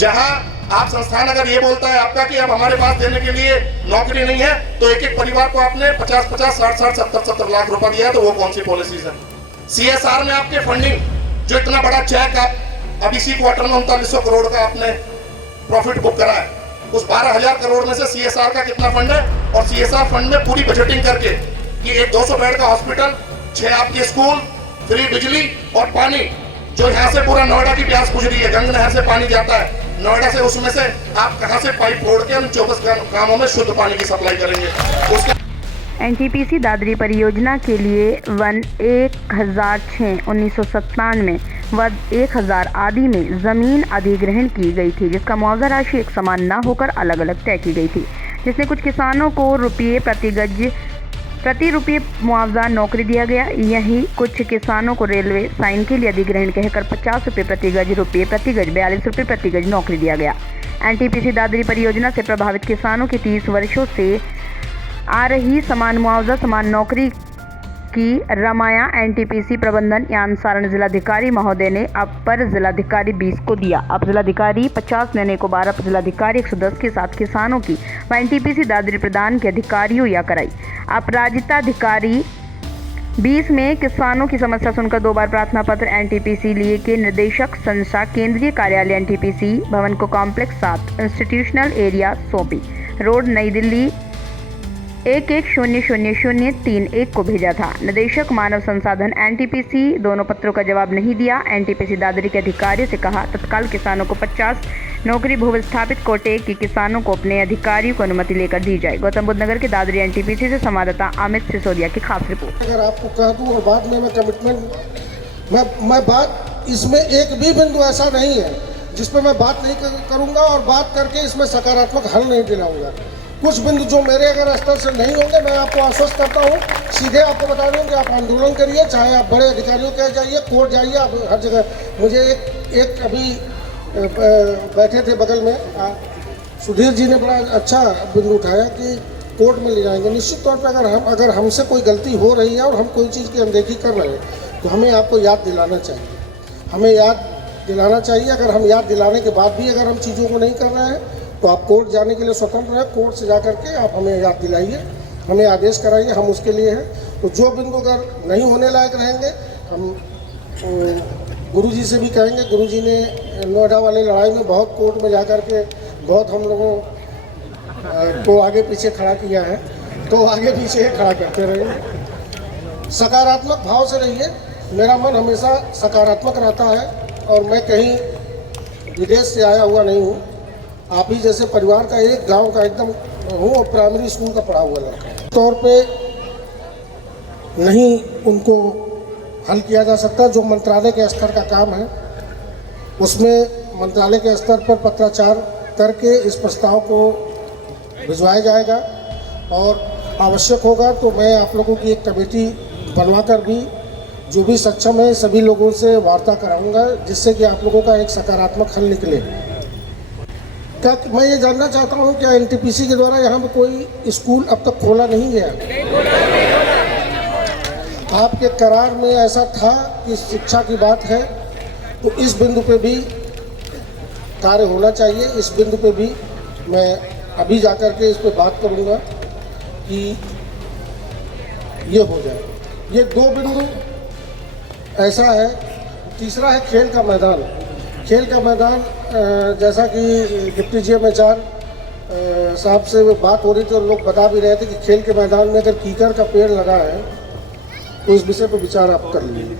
जहां आप संस्थान अगर ये बोलता है आपका कि अब हमारे पास देने के लिए नौकरी नहीं है, तो एक एक परिवार को आपने 50-50, 60-60, 70-70 लाख रुपए दिया है, तो वो कौन सी पॉलिसीज है? CSR में आपके फंडिंग जो इतना बड़ा चेक आप अब इसी क्वार्टर में 3900 करोड़ का आपने प्रॉफिट बुक करा है, उस 12,000 करोड़ में से CSR का कितना फंड है? और CSR फंड में पूरी बजटिंग करके कि एक 200 बेड का हॉस्पिटल, 6 आपके स्कूल, फ्री बिजली और पानी, जो यहाँ से पूरा नोएडा की प्यास बुझ रही है, गंग नहर से पानी जाता है नोएडा से, उसमें से आप कहां से पाइप फोड़ के उन 24 गांवों में शुद्ध पानी की सप्लाई करेंगे? उसके NTPC दादरी परियोजना के लिए वन 1006/1997 व 1000 आदि में जमीन अधिग्रहण की गई थी, जिसका मुआवजा राशि एक समान न होकर अलग अलग तय की गई थी, जिसने कुछ किसानों को प्रति रुपये मुआवजा नौकरी दिया गया। यही कुछ किसानों को रेलवे साइन के लिए अधिग्रहण कहकर 50 रुपये प्रति गज, 42 रुपये प्रति गज नौकरी दिया गया। NTPC दादरी परियोजना से प्रभावित किसानों की 30 वर्षों से आ रही समान मुआवजा समान नौकरी की रमाया NTPC प्रबंधन यान सारण जिलाधिकारी महोदय ने अपर जिलाधिकारी 20 को दिया। अब जिलाधिकारी 50 ने को 12 जिलाधिकारी 110 के साथ किसानों की व NTPC दादरी प्रदान के अधिकारियों या कराई। अपराजिताधिकारी 20 में किसानों की समस्या सुनकर 2 बार प्रार्थना पत्र NTPC लिए के निर्देशक संस्था केंद्रीय कार्यालय NTPC भवन को कॉम्प्लेक्स 7 इंस्टीट्यूशनल एरिया सोपी रोड नई दिल्ली 11000031 को भेजा था। निदेशक मानव संसाधन NTPC दोनों पत्रों का जवाब नहीं दिया। NTPC दादरी के अधिकारियों से कहा तत्काल किसानों को 50 नौकरी भूविस्थापित कोटे की किसानों को अपने अधिकारियों को अनुमति लेकर दी जाए। गौतम बुद्ध नगर के दादरी NTPC से संवाददाता अमित सिसोदिया की खास रिपोर्ट। अगर आपको कह दूं और बाद में मैं कमिटमेंट मैं बात इसमें एक भी बिंदु ऐसा नहीं है जिस पर मैं बात नहीं करूंगा और बात करके इसमें सकारात्मक हल नहीं दिलाऊंगा। कुछ बिंदु जो मेरे अगर स्तर से नहीं होंगे, मैं आपको आश्वस्त करता हूँ, सीधे आपको बता दूँ कि आप आंदोलन करिए, चाहे आप बड़े अधिकारियों के जाइए, कोर्ट जाइए, आप हर जगह। मुझे एक अभी बैठे थे बगल में सुधीर जी ने बड़ा अच्छा बिंदु उठाया कि कोर्ट में ले जाएंगे। निश्चित तौर पर अगर हमसे कोई गलती हो रही है और हम कोई चीज़ की अनदेखी कर रहे हैं तो हमें आपको याद दिलाना चाहिए, हमें याद दिलाना चाहिए। अगर हम याद दिलाने के बाद भी अगर हम चीज़ों को नहीं कर रहे हैं तो आप कोर्ट जाने के लिए स्वतंत्र हैं। कोर्ट से जा करके आप हमें याद दिलाइए, हमें आदेश कराइए, हम उसके लिए हैं। तो जो बिंदु अगर नहीं होने लायक रहेंगे, हम गुरुजी से भी कहेंगे। गुरुजी ने नोएडा वाली लड़ाई में बहुत कोर्ट में जा कर के बहुत हम लोगों को आगे पीछे खड़ा किया है, तो आगे पीछे खड़ा करते रहिए। सकारात्मक भाव से रहिए। मेरा मन हमेशा सकारात्मक रहता है और मैं कहीं विदेश से आया हुआ नहीं हूँ। आप ही जैसे परिवार का एक गांव का एकदम हूँ और प्राइमरी स्कूल का पढ़ा हुआ लड़का तौर पे नहीं उनको हल किया जा सकता। जो मंत्रालय के स्तर का काम है उसमें मंत्रालय के स्तर पर पत्राचार करके इस प्रस्ताव को भिजवाया जाएगा और आवश्यक होगा तो मैं आप लोगों की एक कमेटी बनवाकर भी जो भी सक्षम है सभी लोगों से वार्ता कराऊंगा, जिससे कि आप लोगों का एक सकारात्मक हल निकले। क्या मैं ये जानना चाहता हूँ, क्या NTPC के द्वारा यहाँ पे कोई स्कूल अब तक खोला नहीं गया? आपके करार में ऐसा था कि शिक्षा की बात है, तो इस बिंदु पे भी कार्य होना चाहिए। इस बिंदु पे भी मैं अभी जाकर के इस पे बात करूँगा कि ये हो जाए। ये 2 बिंदु ऐसा है। तीसरा है खेल का मैदान। खेल का मैदान जैसा कि डिप्टी GM HR साहब से बात हो रही थी और लोग बता भी रहे थे कि खेल के मैदान में अगर कीकर का पेड़ लगा है तो इस विषय पर विचार आप कर लीजिए,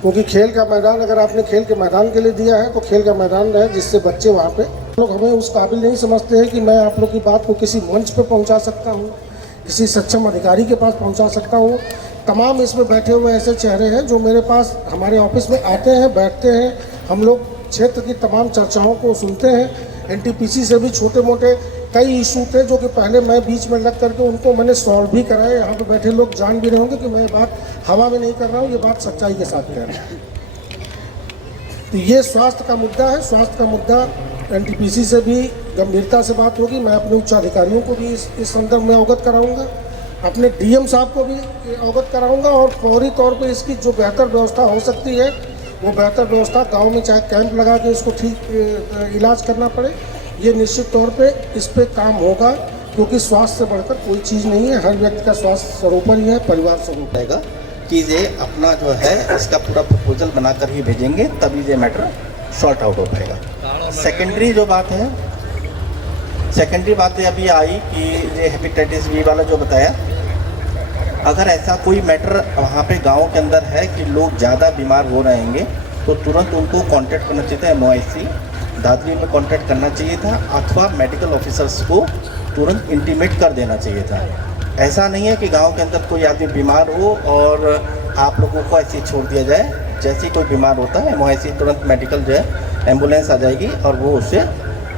क्योंकि खेल का मैदान अगर आपने खेल के मैदान के लिए दिया है तो खेल का मैदान रहे जिससे बच्चे वहाँ पे लोग हमें उस काबिल नहीं समझते हैं कि मैं आप लोग की बात को किसी मंच पे पहुँचा सकता हूँ, किसी सक्षम अधिकारी के पास पहुँचा सकता हूँ। तमाम इसमें बैठे हुए ऐसे चेहरे हैं जो मेरे पास हमारे ऑफिस में आते हैं, बैठते हैं, हम लोग क्षेत्र की तमाम चर्चाओं को सुनते हैं। NTPC से भी छोटे मोटे कई इशू थे जो कि पहले मैं बीच में लग करके उनको मैंने सॉल्व भी कराए। यहाँ पे बैठे लोग जान भी रहे होंगे कि मैं बात हवा में नहीं कर रहा हूँ, ये बात सच्चाई के साथ कह रहा हूँ। तो ये स्वास्थ्य का मुद्दा है। स्वास्थ्य का मुद्दा NTPC से भी गंभीरता से बात होगी। मैं अपने उच्च अधिकारियों को भी इस संदर्भ में अवगत कराऊंगा, अपने DM साहब को भी अवगत कराऊंगा और फौरी तौर पे इसकी जो बेहतर व्यवस्था हो सकती है वो बेहतर व्यवस्था गांव में चाहे कैंप लगा के इसको ठीक इलाज करना पड़े, ये निश्चित तौर पे इस पे काम होगा, क्योंकि स्वास्थ्य से बढ़कर कोई चीज़ नहीं है। हर व्यक्ति का स्वास्थ्य सर्वोपरि है, परिवार सर्वोपरि रहेगा कि ये अपना जो है इसका पूरा प्रपोजल बनाकर ही भेजेंगे, तभी ये मैटर सॉर्ट आउट हो पाएगा। सेकेंडरी जो बात है, सेकेंडरी बात ये अभी आई कि ये हेपेटाइटिस बी वाला जो बताया, अगर ऐसा कोई मैटर वहाँ पे गांव के अंदर है कि लोग ज़्यादा बीमार हो रहेंगे तो तुरंत उनको कांटेक्ट करना चाहिए था। MOIC दादरी में कांटेक्ट करना चाहिए था, अथवा मेडिकल ऑफिसर्स को तुरंत इंटीमेट कर देना चाहिए था। ऐसा नहीं है कि गांव के अंदर कोई आदमी बीमार हो और आप लोगों को ऐसे ही छोड़ दिया जाए। जैसे ही कोई बीमार होता है MOIC तुरंत मेडिकल जो है एम्बुलेंस आ जाएगी और वो उससे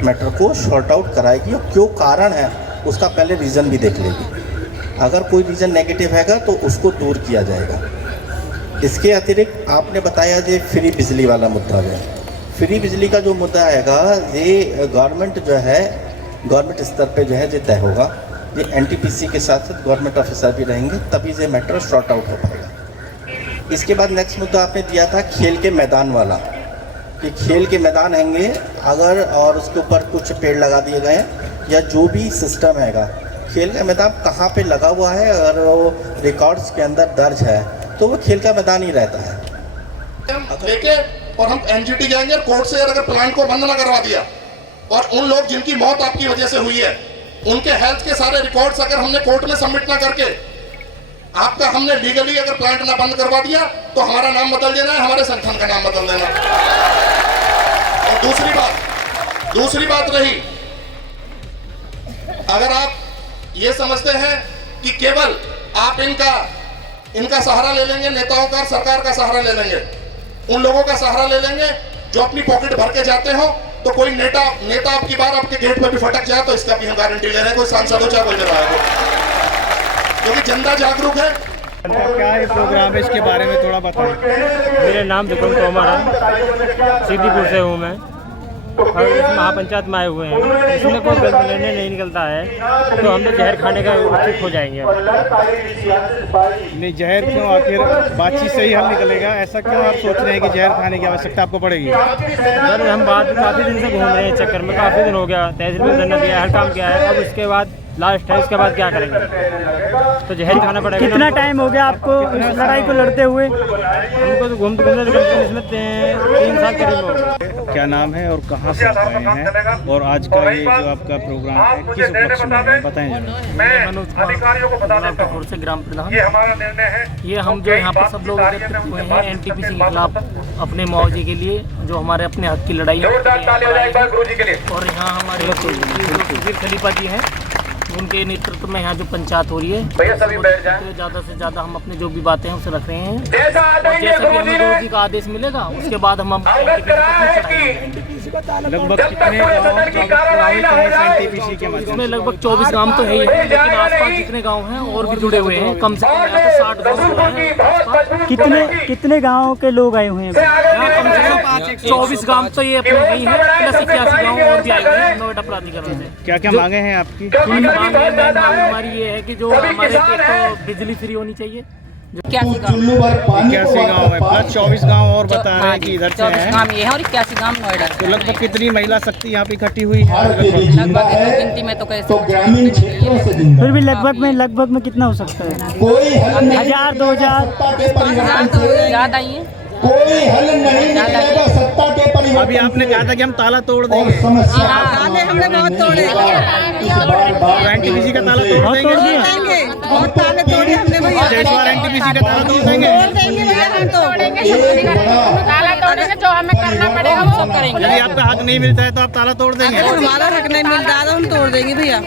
मैटर को शॉर्ट आउट कराएगी और क्यों कारण है उसका पहले रीज़न भी देख लेगी। अगर कोई रीज़न नेगेटिव हैगा तो उसको दूर किया जाएगा। इसके अतिरिक्त आपने बताया जो फ्री बिजली वाला मुद्दा है, फ्री बिजली का जो मुद्दा हैगा ये गवर्नमेंट जो है गवर्नमेंट स्तर पे जो है ये तय होगा। ये NTPC के साथ साथ गवर्नमेंट ऑफिसर भी रहेंगे, तभी ये मैटर शॉर्ट आउट हो पाएगा। इसके बाद नेक्स्ट मुद्दा आपने दिया था खेल के मैदान वाला, कि खेल के मैदान हैंगे अगर और उसके ऊपर कुछ पेड़ लगा दिए गए हैं या जो भी सिस्टम हैगा, खेल का मैदान कहाँ पे लगा हुआ है अगर वो रिकॉर्ड्स के अंदर दर्ज है तो वो खेल का मैदान ही रहता है। लेके और हम NGT जाएंगे कोर्ट से, अगर प्लांट को बंद ना करवा दिया और उन लोग जिनकी मौत आपकी वजह से हुई है उनके हेल्थ के सारे रिकॉर्ड्स अगर हमने कोर्ट में सबमिट ना करके आपका हमने लीगली अगर प्लांट ना बंद करवा दिया तो हमारा नाम बदल देना है, हमारे संगठन का नाम बदल देना। और दूसरी बात रही, अगर आप ये समझते हैं कि केवल आप इनका सहारा ले लेंगे, नेताओं का सरकार का सहारा ले लेंगे, उन लोगों का सहारा ले लेंगे जो अपनी पॉकेट भर के जाते हो, तो कोई नेता आपकी बार आपके गेट पे भी फटक जाए तो इसका भी हम गारंटी ले रहे हैं, कोई सांसद हो चाहे कोई विधायक हो, क्योंकि जनता जागरूक है। क्या है प्रोग्राम है, इसके बारे में थोड़ा बताएं। मेरा नाम विक्रम तोमर है, सीधीपुर से हूँ मैं और इस महापंचायत में आए हुए हैं। इसमें कोई गलत निर्णय नहीं निकलता है तो हम तो जहर खाने का उचित हो जाएंगे। नहीं, जहर क्यों, आखिर बातचीत से ही हल निकलेगा, ऐसा क्यों आप सोच रहे हैं कि जहर खाने की आवश्यकता आपको पड़ेगी? सर हम बात काफ़ी दिन से घूम रहे हैं चक्कर में, काफ़ी दिन हो गया, तहसील में धरना दिया, हर काम किया है, अब इसके बाद लास्ट है, इसके बाद क्या करेंगे? तो जहर खाना पड़ेगा। कितना टाइम हो गया आपको इस लड़ाई को लड़ते हुए? हमको तो घूमते घूमते इसमें 3 साल करीब हो गए। क्या नाम है और कहाँ से आए हैं, और आज का ये जो आपका प्रोग्राम है किस उपलक्ष्य में है, बताएं जरा। मैं मनोज कुमार से ग्राम प्रधान। ये हमारा निर्णय है, ये हम जो यहाँ पर सब लोग एकत्रित हुए हैं NTPC के खिलाफ अपने मुआवजे के लिए, जो हमारे अपने हक की लड़ाई है। और यहाँ हमारे खलीफा जी हैं, उनके नेतृत्व में यहाँ जो पंचायत हो रही है, ज़्यादा से ज़्यादा हम अपने जो भी बातें हैं उसे रख रहे हैं। जैसा भी हमें गुरुजी का आदेश मिलेगा उसके बाद हम लगभग कितने गाँव प्रभावित हैं NTPC के माध्यम इसमें? लगभग 24 गांव तो है ही है, लेकिन आसपास जितने गांव हैं और भी जुड़े हुए हैं, कम से कम यहाँ पे 60 गाँव हैं। कितने गाँव के लोग आए हुए हैं? यहाँ कम से कम 24 गांव तो ये अपने ही हैं, प्लस 81 गाँव और भी आए हुए हैं नोएडा प्राधिकरण से। क्या क्या मांगे हैं आपकी? मांग हमारी ये है कि जो हमारे तो बिजली फ्री होनी चाहिए। 81 गाँव है, प्लस 24 गाँव और बता रहे हैं कि इधर से हैं। गाँव ये है और 81 गाँव नोएडा। तो लगभग कितनी महिला शक्ति यहाँ पे इकट्ठी हुई है? लगभग गिनती में तो कैसे ग्रामीण क्षेत्रों से फिर भी लगभग में कितना हो सकता है? 1000 2000 ज़्यादा ही है। कोई हल नहीं मिलेगा सत्ता के परिवर्तन। अभी आपने कहा था कि हम ताला तोड़ देंगे, ताले हमने बहुत तोड़े, NTPC का ताला तोड़ देंगे, बहुत ताले तोड़े हमने भैया। इस बार NTPC का ताला तोड़ देंगे। ताला तोड़ेंगे, जो हमें करना पड़ेगा वो सब करेंगे। यदि आपका हक नहीं मिलता है तो आप ताला तोड़ देंगे? हमारा हक नहीं मिलता है तो हम तोड़ देंगे भैया।